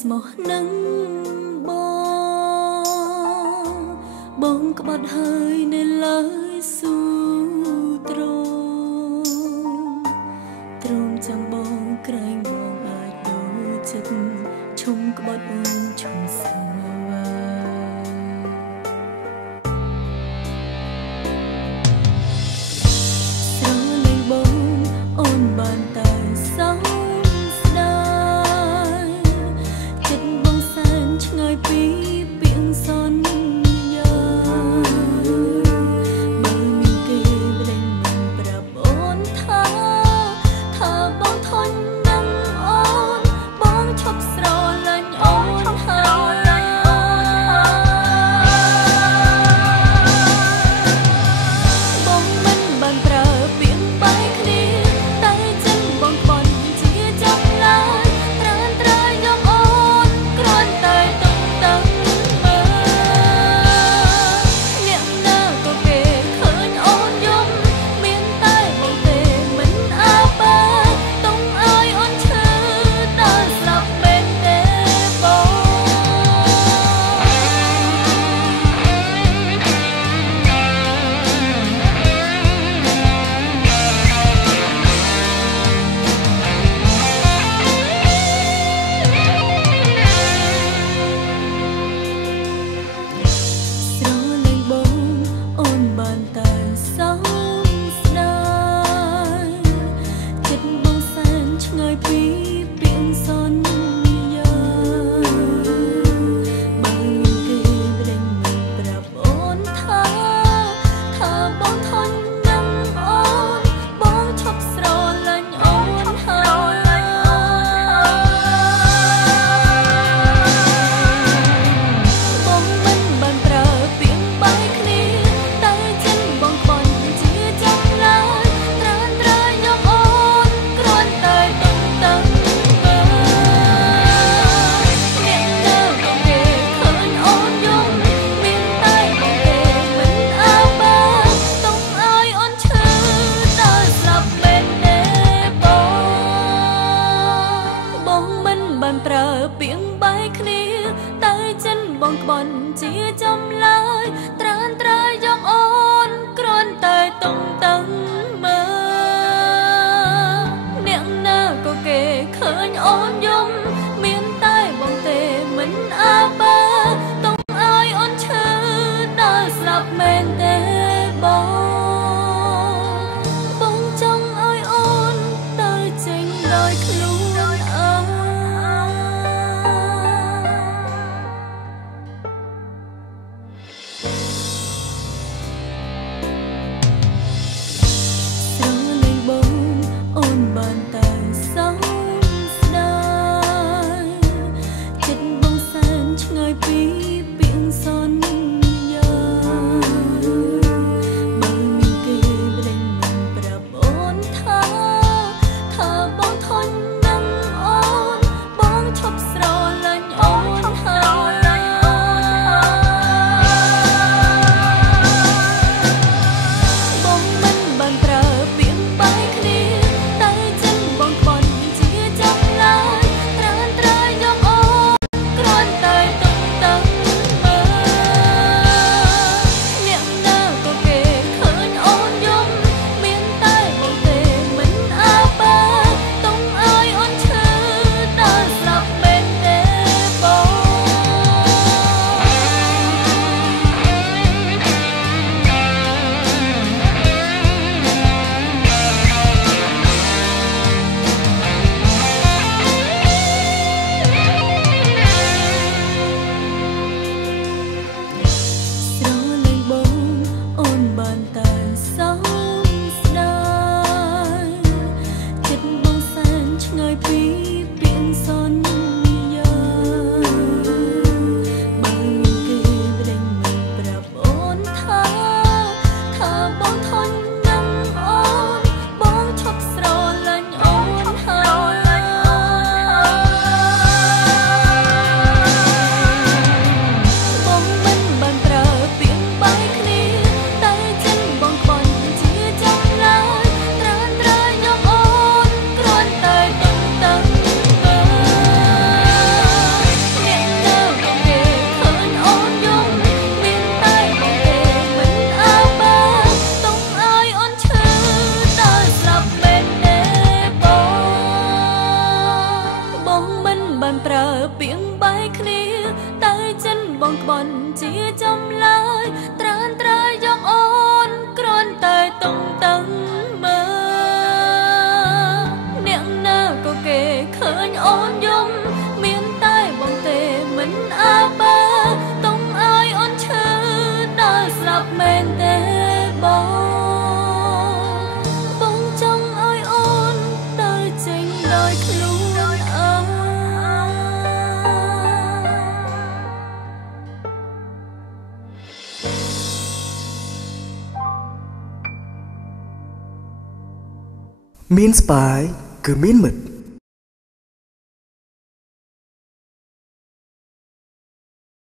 ស្មោះនឹងបងក្បត់ហើយនៅឡើយស៊ូទ្រមចាំបងក្រែងបងអាចដូចចិត្តឈុំក្បត់អូនឈុំសើស្រលាញ់បងអូនបានតែសោកស្ដាយចិត្តបងសែនឆ្ងាយពីពាក្យសន្យាបើមានគេម្លេងមិនប្រាប់អូនថាបងធន់នឹងអូនបងឈប់ស្រលាញ់អូនហើយបងមិនបានប្រើពាក្យបាយគ្នាតែចិត្តបងបន់ជាចំឡាយត្រានត្រៃយកអូនគ្រាន់តែទុំតឹងមើលអ្នកណាក៏គេឃើញអូនយំមានតែបងទេមិនអើបើទុំឲ្យអូនឈឺដល់ស្លាប់មែនទេបងស្រលាញ់បងអូនបានតែសោកស្ដាយចិត្តបងសែនឆ្ងាយពីពាក្យសន្យាបើមានគេម្លេងមិនប្រាប់អូនថាបងធន់នឹងអូនបងឈប់ស្រលាញ់អូនហើយបងមិនបានប្រើពាក្យបាយគ្នាតែចិត្តបងបន់ជាចំឡាយត្រានត្រៃយកអូនគ្រាន់តែទុំតឹងមើលអ្នកណាក៏គេឃើញអូនយំមានតែបងទេមិនអើបើទុំឲ្យអូនឈឺដល់ស្លាប់មែនទេបងមិនបានប្រើពាក្យបាយគ្នាតែចិត្តបងក្បន់ជាចំឡាយត្រានត្រៃយកអូនគ្រាន់តែទុំតឹងមើលអ្នកណាក៏គេឃើញអូនយំមានតែបងទេមិនអើបើទុំឲ្យអូនឈឺដល់ស្លាប់មែនទេបងចង់ឲ្យអូនទៅចេញដោយខ្លួនអើស្រលាញ់បងអូនបានតែសោកស្ដាយចិត្តបងសែនឆ្ងាយពីពាក្យសន្យាបើមានគេម្លេងមិនប្រាប់អូនថាបងធន់នឹងអូនបងឈប់ស្រលាញ់អូនហើយបងមិនបានប្រើពាក្យបាយគ្នាតែចិត្តបងបន់ជាចំឡាយត្រានត្រៃយកអូនគ្រាន់តែទុំតឹងមើលអ្នកណាក៏គេឃើញអូនយំមានតែបងទេមិនអើបើទុំឲ្យអូនឈឺដល់ស្លាប់មែនទេបង ស្រលាញ់បងអូនបានតែសោកស្ដាយចិត្តបងសែនឆ្ងាយពីពាក្យសន្យាបើមានគេម្លេងមិនប្រាប់អូនថាបងធន់នឹងអូនបងឈប់ស្រលាញ់អូនហើយបងមិនបានប្រើពាក្យបាយគ្នាតែចិត្តបងបន់ជាចំឡាយត្រានត្រៃយកអូនគ្រាន់តែទុំតឹងមើ ជាចំឡើយត្រានត្រាយយកអូនគ្រាន់តែតុងតឹងមើលអ្នកណាក៏គេឃើញអូនយំមានតែបងទេមិនអើបើតុងឲ្យអូនឈឺដល់ស្លាប់មែនទេបងចង់ឲ្យអូនទៅចេញដោយខ្លួនមានស្បាយគឺមានមិត្ត